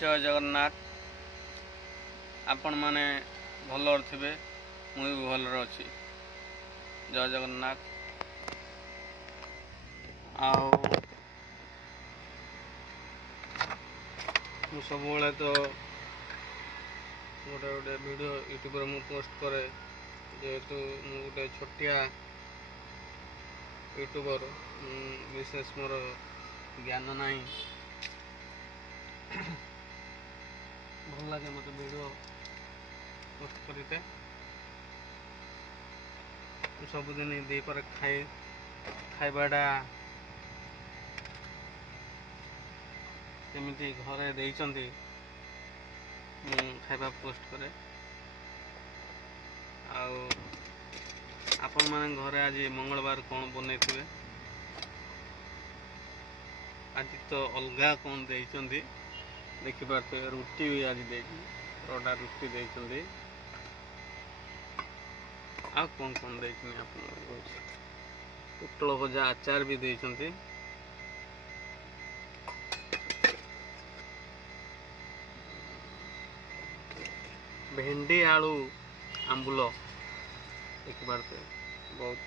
जय जगन्नाथ। आपण माने भलर थे मुझे भी भलर अच्छी। जय जगन्नाथ। आओ सब तो गोटे गोटे वीडियो यूट्यूब में पोस्ट करे जेहेतु गोटे छोटिया यूट्यूबर विशेष मोर ज्ञान नहीं भल लगे मत वीडियो पोस्ट करते सबुदिन दीपर खाइबाटा केमिति घरे देइचंती खाइबा पोस्ट करे आपण माने घरे आज मंगलवार कौन बनैथिबे आज तो अलगा कौन देइचंती देखि पारते रुटी भी आज देइची रोटा रुटी देइचंती आ कौन देइची आपण पुटल भजा अचार भी देइचंती भेंडी आलू आंबुल देखि पारते बहुत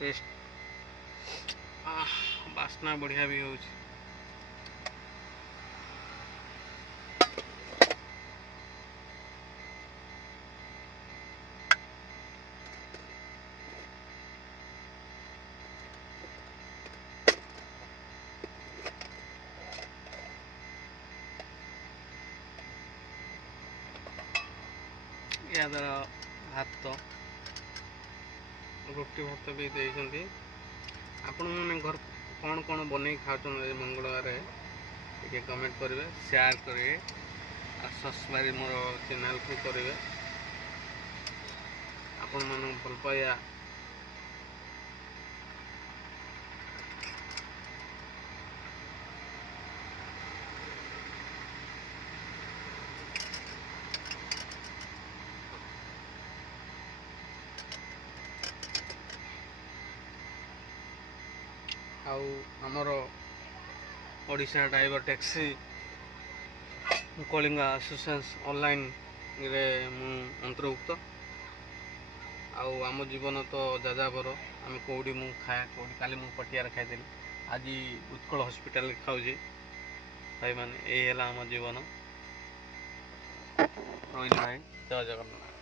टेस्ट बास्ना बढ़िया भी होउछ। या द्वारा भात रुटी भात भी देइछंती आपण माने घर कौन कौन बनै खाउछन मंगलवार टिके कमेंट करेंगे शेयर करेंगे और सब्सक्राइब मोर चैनल को करेंगे आपण माने भल पाया आमर Odisha driver taxi Kalinga association online रे मु अंतर्भुक्त आम जीवन तो जाजाबर आम कौड़ी मु खाए कौड़ी काली मु पटियार खाई आज उत्कल हॉस्पिटल खाऊे भाई माने ये आम जीवन रही भाई। जय जगन्नाथ।